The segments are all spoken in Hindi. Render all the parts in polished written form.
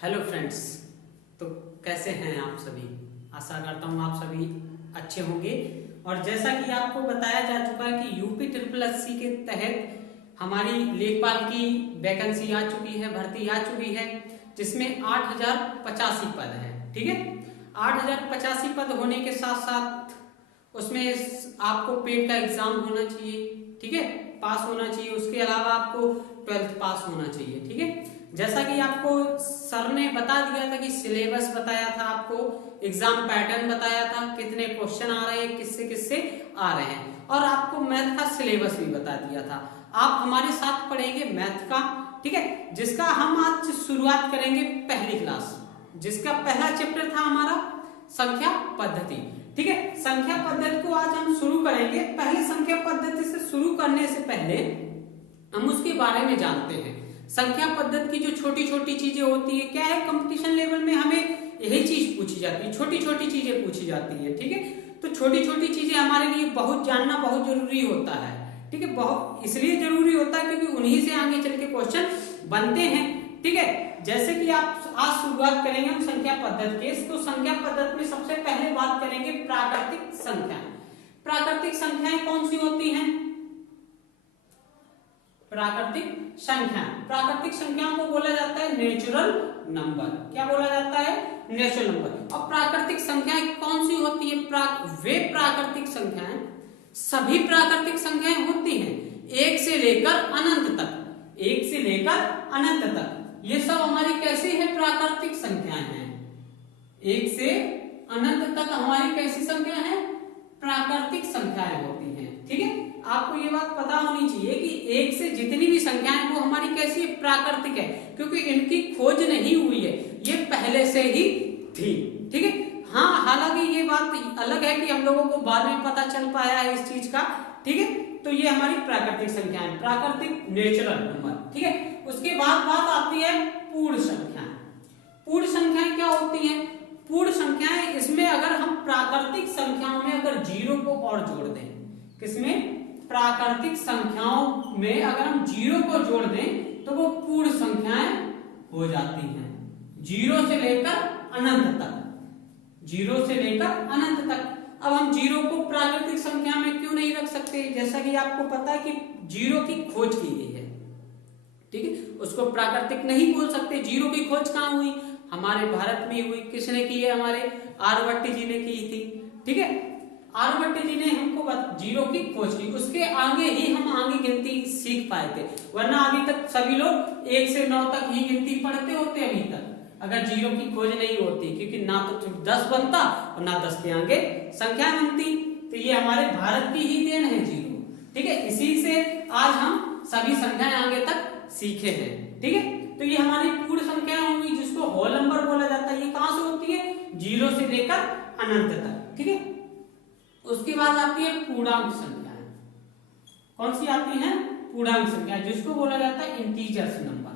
Hello friends. तो कैसे हैं आप सभी। आशा करता हूँ आप सभी अच्छे होंगे। और जैसा कि आपको बताया जा चुका है कि यूपी ट्रिपल एससी के तहत हमारी लेखपाल की वैकेंसी आ चुकी है, भर्ती आ चुकी है, जिसमें 8085 पद है। ठीक है, 8085 पद होने के साथ साथ उसमें आपको पेड का एग्जाम होना चाहिए। ठीक है, पास होना चाहिए। उसके अलावा आपको 12th पास होना चाहिए। ठीक है, जैसा कि आपको सर ने बता दिया था कि सिलेबस बताया था, आपको एग्जाम पैटर्न बताया था, कितने क्वेश्चन आ रहे हैं, किससे किससे आ रहे हैं, और आपको मैथ का सिलेबस भी बता दिया था। आप हमारे साथ पढ़ेंगे मैथ का। ठीक है, जिसका हम आज शुरुआत करेंगे पहली क्लास, जिसका पहला चैप्टर था हमारा संख्या पद्धति। ठीक है, संख्या पद्धति को आज हम शुरू करेंगे। पहले संख्या पद्धति से शुरू करने से पहले हम उसके बारे में जानते हैं। संख्या पद्धति की जो छोटी छोटी चीजें होती है, क्या है, कंपटीशन लेवल में हमें यही चीज पूछी जाती है, छोटी छोटी चीजें पूछी जाती है। ठीक है, तो छोटी छोटी चीजें हमारे लिए बहुत जानना बहुत जरूरी होता है। ठीक है, बहुत इसलिए जरूरी होता है क्योंकि उन्हीं से आगे चल के क्वेश्चन बनते हैं। ठीक है, जैसे कि आप आज शुरुआत करेंगे हम संख्या पद्धति के, तो संख्या पद्धति में सबसे पहले बात करेंगे प्राकृतिक संख्या। प्राकृतिक संख्याएं कौन सी होती हैं? प्राकृतिक संख्या, प्राकृतिक संख्याओं को बोला जाता है नेचुरल नंबर। क्या बोला जाता है? Natural number. और प्राकृतिक संख्याएं कौन सी होती है? वे प्राकृतिक संख्याएं, सभी प्राकृतिक संख्याएं होती हैं एक से लेकर अनंत तक। एक से लेकर अनंत तक ये सब हमारी कैसी है? प्राकृतिक संख्याएं हैं। एक से अनंत तक हमारी कैसी संख्या है? प्राकृतिक संख्याएं होती हैं। ठीक है, आपको ये बात पता होनी चाहिए कि एक से जितनी भी संख्याएं वो हमारी कैसी है? प्राकृतिक है, क्योंकि इनकी खोज नहीं हुई है, ये पहले से ही थी। ठीक है, हाँ, हालांकि ये बात अलग है कि हम लोगों को बाद में पता चल पाया है इस चीज का। ठीक है, तो ये हमारी प्राकृतिक संख्याएं, प्राकृतिक नेचुरल नंबर। ठीक है, उसके बाद बात आती है पूर्ण संख्याएं। पूर्ण संख्याएं क्या होती हैं? पूर्ण संख्याएं, इसमें अगर हम प्राकृतिक संख्याओं में अगर जीरो को और जोड़ दें, किसमें? प्राकृतिक संख्याओं में अगर हम जीरो को जोड़ दें तो वो पूर्ण संख्याएं हो जाती हैं। जीरो से लेकर अनंत तक, जीरो से लेकर अनंत तक। अब हम जीरो को प्राकृतिक संख्या में क्यों नहीं रख सकते? जैसा कि आपको पता है कि जीरो की खोज की गई है। ठीक है, उसको प्राकृतिक नहीं बोल सकते। जीरो की खोज कहां हुई? हमारे भारत में हुई। किसने की है? हमारे आर्यभट्ट जी ने की थी। ठीक है, आर्यभट्ट जी ने हमको जीरो की खोज की, उसके आगे ही हम आगे गिनती सीख पाए थे, वरना अभी तक सभी लोग 1 से 9 तक ही गिनती पढ़ते होते अभी तक, अगर जीरो की खोज नहीं होती, क्योंकि ना तो 10 बनता और ना 10 के आगे संख्या बनती। तो ये हमारे भारत की ही देन है जीरो। ठीक है, इसी से आज हम सभी संख्याएं आगे तक सीखे हैं। ठीक है, तो ये हमारी पूर्ण संख्या होंगी, जिसको होल नंबर बोला जाता है। ये कहां से होती है? जीरो से लेकर अनंत तक। ठीक है, उसके बाद आती है पूर्णांक संख्याएं। कौन सी आती हैं? पूर्णांक संख्याएं, जिसको बोला जाता है इंटीजर्स नंबर।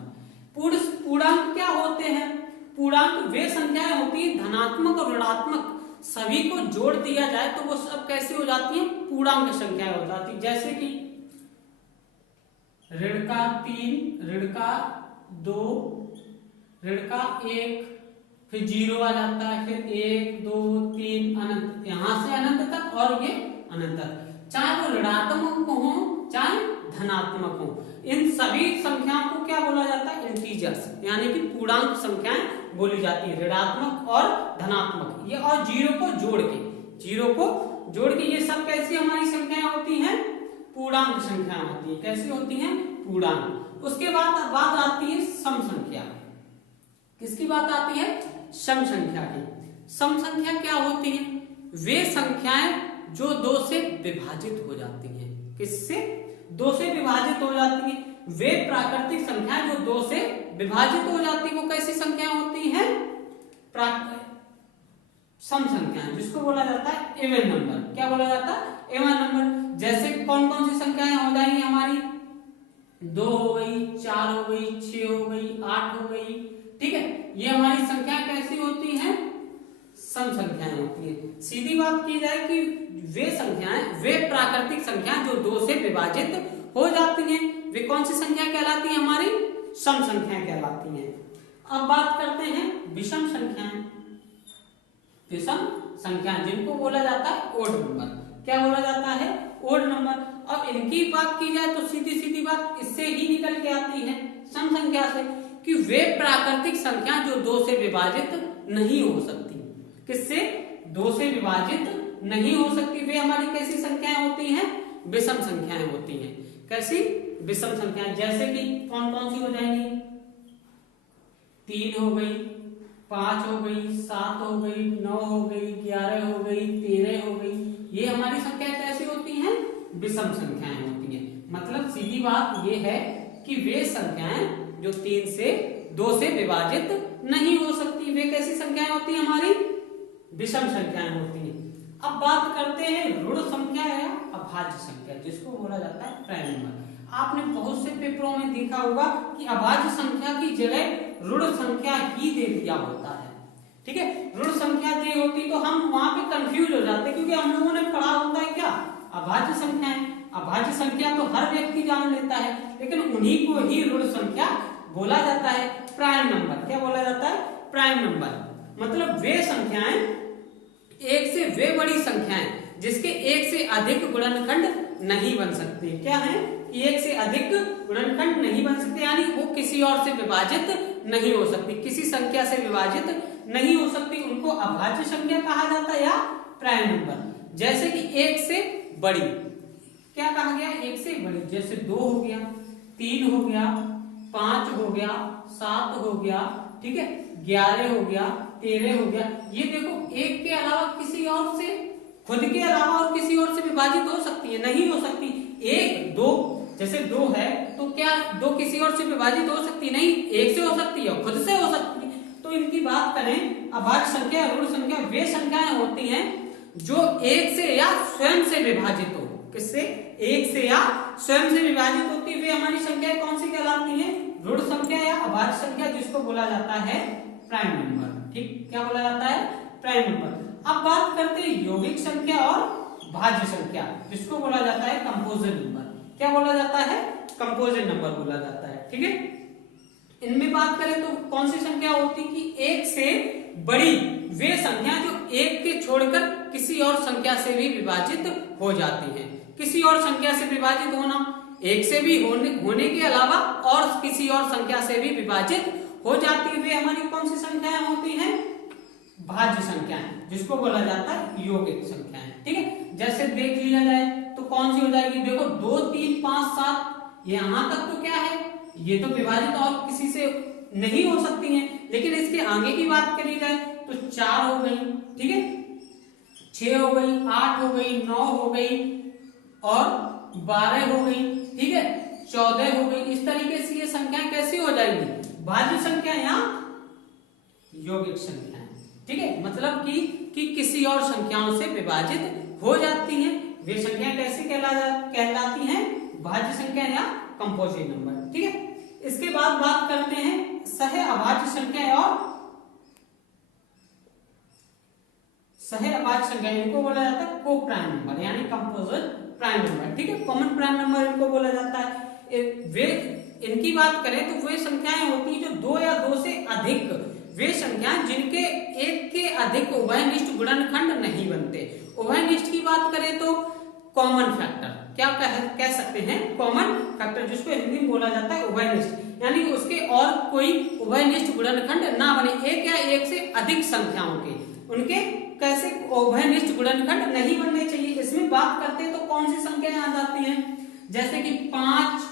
पूर्णांक क्या होते हैं? पूर्णांक वे संख्याएं होती है, धनात्मक और ऋणात्मक सभी को जोड़ दिया जाए तो वो सब कैसी हो जाती है? पूर्णांक संख्याएं हो जाती है। जैसे कि ऋण का 3, ऋण का 2, ऋण का 1, फिर जीरो आ जाता है, फिर 1 2 3 अनंत, यहां से अनंत तक और ये अनंत तक, चाहे वो ऋणात्मक हो चाहे धनात्मक हो, इन सभी संख्याओं को क्या बोला जाता है? इंटीजर्स, यानी कि पूर्णांक संख्याएं बोली जाती है, ऋणात्मक और धनात्मक। ये और जीरो को जोड़ के, जीरो को जोड़ के ये सब कैसी हमारी संख्याएं होती हैं? पूर्णांक संख्याएं होती है। कैसी होती हैं? पूर्णांक। उसके बाद बात आती है सम संख्या। किसकी बात आती है? सम संख्या की। सम संख्या क्या होती है? वे संख्याएं जो 2 से विभाजित हो जाती हैं। किससे? 2 से विभाजित हो जाती है। वे प्राकृतिक संख्याएं जो 2 से विभाजित हो जाती है, वो कैसी संख्याएं होती हैं? सम संख्याएं, जिसको बोला जाता है इवन नंबर। क्या बोला जाता है? Even number. जैसे कौन कौन सी संख्याएं हो जाएंगी हमारी? 2 हो गई, 4 हो गई, 6 हो गई, 8 हो गई। ठीक है, ये हमारी संख्या कैसी होती हैं? सम संख्याएं होती है। सीधी बात की जाए कि वे संख्याएं, वे प्राकृतिक संख्याएं जो 2 से विभाजित हो जाती हैं, वे कौन सी संख्या कहलाती है? हमारी सम संख्या कहलाती हैं। अब बात करते हैं विषम संख्याएं। विषम संख्याएं जिनको बोला जाता है ओड नंबर। क्या बोला जाता है? Odd number. अब इनकी बात की जाए तो सीधी सीधी बात इससे ही निकल के आती है सम संख्या से, कि वे प्राकृतिक संख्या जो 2 से विभाजित नहीं हो सकती। किससे? 2 से विभाजित नहीं हो सकती। वे हमारी कैसी संख्याएं होती हैं? विषम संख्याएं होती हैं। कैसी? विषम संख्याएं। जैसे कि कौन कौन सी हो जाएंगी? 3 हो गई, 5 हो गई, 7 हो गई, 9 हो गई, 11 हो गई, 13 हो गई। ये हमारी संख्याएं कैसी होती हैं? विषम संख्याएं होती हैं। मतलब सीधी बात ये है कि वे संख्याएं जो 3 से 2 से विभाजित नहीं हो सकती, वे कैसी संख्याएं होती हैं? हमारी विषम संख्याएं होती हैं। अब बात करते हैं ऋण संख्या या अभाज्य संख्या, जिसको बोला जाता है प्राइम नंबर। आपने बहुत से पेपरों में देखा होगा कि अभाज्य संख्या की जगह ऋण संख्या ही दे दिया होता है। ठीक है, ऋण संख्या दी होती तो हम वहां पे कंफ्यूज हो जाते, क्योंकि हम लोगों ने पढ़ा होता है क्या? अभाज्य संख्याएं। अभाज्य संख्या तो हर व्यक्ति जान लेता है, लेकिन उन्हीं को ही ऋण संख्या बोला जाता है प्राइम नंबर। क्या बोला जाता है? Prime number. मतलब वे संख्याएं, एक से वे बड़ी संख्याएं जिसके एक से अधिक गुणनखंड नहीं बन सकते। क्या है? एक से अधिक गुणनखंड नहीं बन सकते, यानी वो किसी और से विभाजित नहीं हो सकती, किसी संख्या से विभाजित नहीं हो सकती, उनको अभाज्य संख्या कहा जाता है या प्राइम नंबर। जैसे कि एक से बड़ी, क्या कहा गया? एक से बड़ी। जैसे 2 हो गया, 3 हो गया, 5 हो गया, 7 हो गया, ठीक है, 11 हो गया, 13 हो गया। ये देखो, एक के अलावा किसी और से, खुद के अलावा और किसी और से विभाजित हो सकती है? नहीं हो सकती। 1, 2, जैसे 2 है तो क्या 2 किसी और से विभाजित हो सकती? नहीं, एक से हो सकती है, खुद से हो सकती है। तो इनकी बात करें, अभाज्य संख्या, ऋण संख्या, वे संख्याएं होती हैं जो एक से या स्वयं से विभाजित हो। किससे? एक से या स्वयं से विभाजित होती है। वे हमारी संख्याएं कौन सी कहलाती हैं? ऋण संख्या या अभाज्य संख्या, जिसको बोला जाता है प्राइम नंबर। ठीक, क्या बोला जाता है? Prime number. अब बात करते हैं यौगिक संख्या और भाज्य संख्या, जिसको बोला जाता है कंपोजिट नंबर। क्या बोला जाता है? कंपोजिट नंबर बोला जाता है। ठीक है, इनमें बात करें तो कौन सी संख्या होती कि एक से बड़ी वे संख्या जो एक के छोड़कर किसी और संख्या से भी विभाजित हो जाती हैं। किसी और संख्या से विभाजित होना, एक से भी होने के अलावा और किसी और संख्या से भी विभाजित हो जाती है, वे हमारी कौन सी संख्याएं होती हैं? भाज्य संख्याएं, जिसको बोला जाता है यौगिक संख्याएं। ठीक है, जैसे देख लिया जाए तो कौन सी हो जाएगी? देखो 2, 3, 5, 7, यहां तक तो क्या है? ये तो विभाजित और किसी से नहीं हो सकती हैं। लेकिन इसके आगे की बात करी जाए तो 4 हो गई, ठीक है, 6 हो गई, 8 हो गई, 9 हो गई और 12 हो गई, ठीक है, 14 हो गई। इस तरीके से ये संख्याएं कैसी हो जाएंगी? भाज्य संख्या या यौगिक संख्याएं। ठीक है, मतलब कि किसी और संख्याओं से विभाजित हो जाती हैं। वे संख्याएं कैसी कहलाती हैं? भाज्य संख्या या कंपोजिट नंबर। ठीक है, इसके बाद बात करते हैं सह अभाज्य संख्या और सह अभाज्य संख्या। इनको बोला जाता है को प्राइम नंबर, यानी कंपोजिट प्राइम नंबर। ठीक है, कॉमन प्राइम नंबर इनको बोला जाता है। वे इनकी बात करें तो वे संख्याएं होती हैं जो 2 या 2 से अधिक, वे संख्याएं जिनके एक के अधिक उभयनिष्ठ गुणनखंड नहीं बनते। उभयनिष्ठ की बात करें तो कॉमन फैक्टर, क्या कह सकते हैं? कॉमन फैक्टर, जिसको हिंदी में बोला जाता है उभयनिष्ठ, यानी उसके और कोई उभयनिष्ठ गुणनखंड ना बने। एक या एक से अधिक संख्याओं के उनके कैसे उभयनिष्ठ गुणनखंड नहीं बनने चाहिए। इसमें बात करते हैं तो कौन सी संख्याएं आ जाती हैं? जैसे कि 5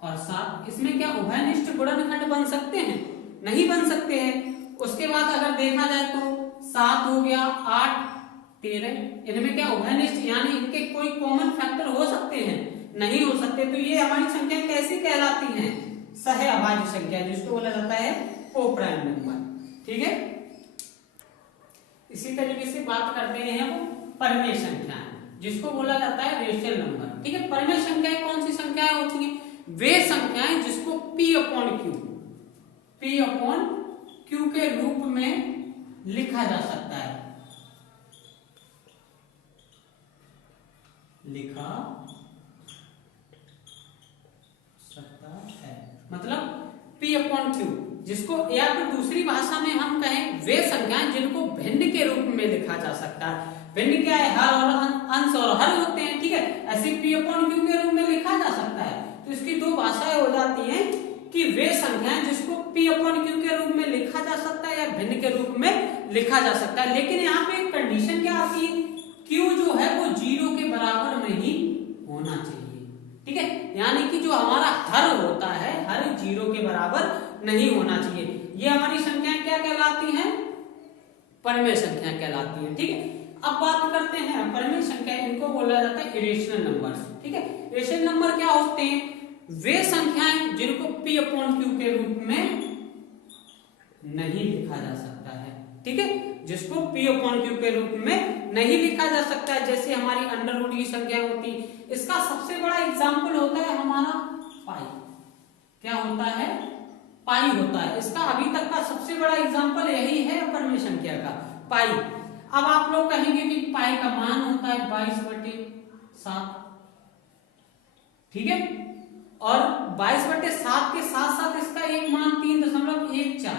और 7, इसमें क्या उभयनिष्ठ गुणनखंड बन सकते हैं? नहीं बन सकते हैं। उसके बाद अगर देखा जाए तो 7 हो गया, 8, 13, इनमें क्या उभयनिष्ठ यानी इनके कोई कॉमन फैक्टर हो सकते हैं? नहीं हो सकते। तो ये हमारी संख्या कैसी कहलाती हैं? सह अभाज्य संख्या, जिसको बोला जाता है को प्राइम नंबर। ठीक है, इसी तरीके से बात करते हैं हम परिमेय संख्या, जिसको बोला जाता है रेशनल नंबर। ठीक है, परिमेय संख्याएं कौन सी संख्याएं होती हैं? वे संख्याएं जिसको P अपॉन Q के रूप में लिखा जा सकता है। लिखा सकता है मतलब P अपॉन Q, जिसको या फिर दूसरी भाषा में हम कहें वे संख्याएं जिनको भिन्न के रूप में लिखा जा सकता है। भिन्न क्या है, हर और अंश और हर होते हैं, ठीक है। ऐसे P अपॉन Q के रूप में लिखा जा सकता है। तो इसकी दो भाषाएं हो जाती हैं कि वे संख्याएं जिसको P अपॉन Q के रूप में लिखा जा सकता है या भिन्न के रूप में लिखा जा सकता है। लेकिन यहाँ पे एक कंडीशन क्या आती है, Q जो है वो 0 के बराबर नहीं होना चाहिए, ठीक है। यानी कि जो हमारा हर होता है, हर 0 के बराबर नहीं होना चाहिए। ये हमारी संख्याएं क्या कहलाती हैं, परमेय संख्या कहलाती हैं, ठीक है। अब बात करते हैं परमेय संख्या, इनको बोला जाता है इरेशनल नंबर्स, ठीक है। इरेशनल नंबर क्या होते हैं, वे संख्याएं जिनको P अपॉन Q के रूप में नहीं लिखा जा सकता है, ठीक है, जिसको P अपॉन Q के रूप में नहीं लिखा जा सकता है। जैसे हमारी अंडर रूट की संख्या होती है, इसका सबसे बड़ा एग्जाम्पल होता है हमारा पाई। क्या होता है, पाई होता है। इसका अभी तक का सबसे बड़ा एग्जाम्पल यही है परमेय संख्या का, पाई। अब आप लोग कहेंगे कि पाई का मान होता है 22/7, ठीक है, और 22/7 के साथ साथ इसका एक मान 3.14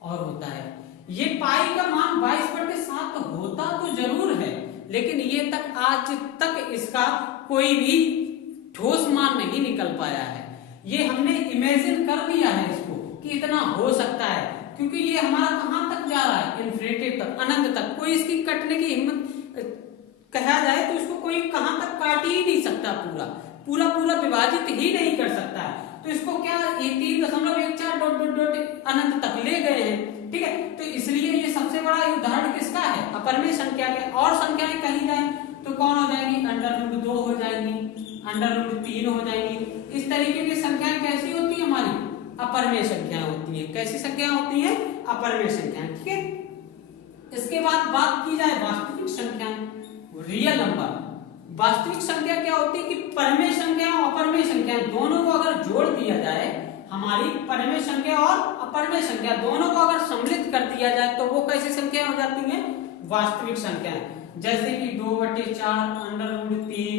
और होता है। ये पाई का मान 22/7 होता तो जरूर है, लेकिन ये तक आज तक इसका कोई भी ठोस मान नहीं निकल पाया है। ये हमने इमेजिन कर लिया है इसको कि इतना हो सकता है, क्योंकि ये हमारा कहां तक जा रहा है, इन्फिनिटी तक, अनंत तक। कोई इसकी कटने की हिम्मत कहा जाए तो इसको कोई कहां तक काट ही नहीं सकता, पूरा विभाजित ही नहीं कर सकता है। तो इसको क्या, ये 3.14 अनंत तक ले गए हैं, ठीक है। तो इसलिए ये सबसे बड़ा उदाहरण किसका है, अपरमेय संख्या के। और संख्याएं कहीं जाए तो कौन हो जाएगी, √2 हो जाएंगी, √3 हो जाएंगी। इस तरीके की संख्याएं कैसी होती है, हमारी अपरमेय संख्याएं होती हैं। कैसी संख्याएं होती हैं, अपरमेय संख्याएं, ठीक है। इसके बाद बात की जाए वास्तविक संख्याएं, रियल नंबर। वास्तविक संख्या क्या होती है कि परमेय संख्या और अपरमेय संख्या दोनों को अगर जोड़ दिया जाए, हमारी परमेय संख्या और अपरमेय संख्या दोनों को अगर सम्मिलित कर दिया जाए तो वो कैसी संख्या हो जाती है, वास्तविक संख्याएं। जैसे कि 2/4, √3,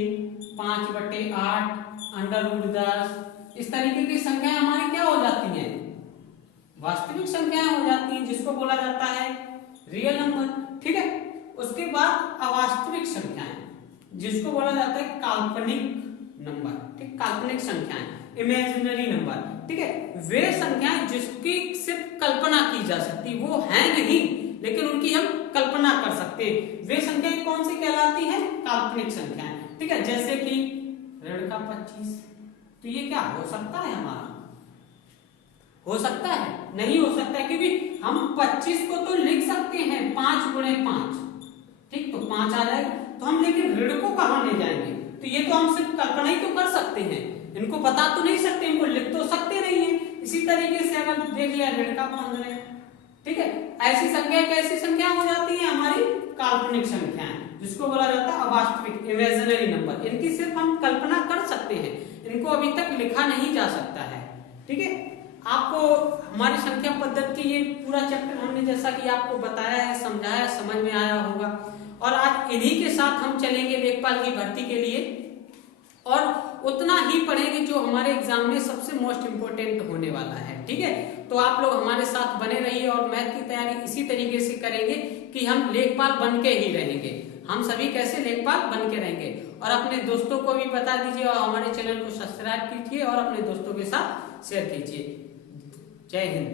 5/8, √10, इस तरीके की संख्याएं हमारी क्या हो जाती हैं, वास्तविक संख्याएं हो जाती हैं, जिसको बोला जाता है रियल नंबर, ठीक है। उसके बाद अवास्तविक संख्याएं, जिसको बोला जाता है काल्पनिक नंबर, ठीक, काल्पनिक संख्याएं, इमेजिनरी नंबर, ठीक है। वे संख्याएं जिसकी सिर्फ कल्पना की जा सकती, वो है नहीं लेकिन उनकी हम कल्पना कर सकते हैं। वे संख्याएं कौन सी कहलाती हैं, काल्पनिक संख्याएं, ठीक है। जैसे कि ऋण का 25, तो ये क्या हो सकता है, हमारा हो सकता है, नहीं हो सकता है, क्योंकि हम 25 को तो लिख सकते हैं 5 × 5, ठीक, तो 5 आ जाएगा। तो हम लेकिन ऋण को कहां ले जाएंगे, तो ये तो हम सिर्फ कल्पना ही तो कर सकते हैं, इनको बता तो नहीं सकते, इनको लिख तो सकते नहीं है। इसी तरीके से अगर देख लिया ऋण का 15, ठीक है। ऐसी संख्या कैसी संख्या हो जाती है, हमारी काल्पनिक संख्याएं, जिसको बोला जाता है अवास्तविक, इमेजिनरी नंबर। इनकी सिर्फ हम कल्पना कर सकते हैं, इनको अभी तक लिखा नहीं जा सकता है, ठीक है। आपको हमारी संख्या पद्धति की ये पूरा चैप्टर हमने जैसा कि आपको बताया है, समझाया, समझ में आया होगा। और आज इन्हीं के साथ हम चलेंगे लेखपाल की भर्ती के लिए, और उतना ही पढ़ेंगे जो हमारे एग्जाम में सबसे मोस्ट इम्पोर्टेंट होने वाला है, ठीक है। तो आप लोग हमारे साथ बने रहिए और मैथ की तैयारी इसी तरीके से करेंगे कि हम लेखपाल बन के ही रहेंगे। हम सभी कैसे लेखपाल बन के रहेंगे, और अपने दोस्तों को भी बता दीजिए और हमारे चैनल को सब्सक्राइब कीजिए और अपने दोस्तों के साथ शेयर कीजिए। जय हिंद।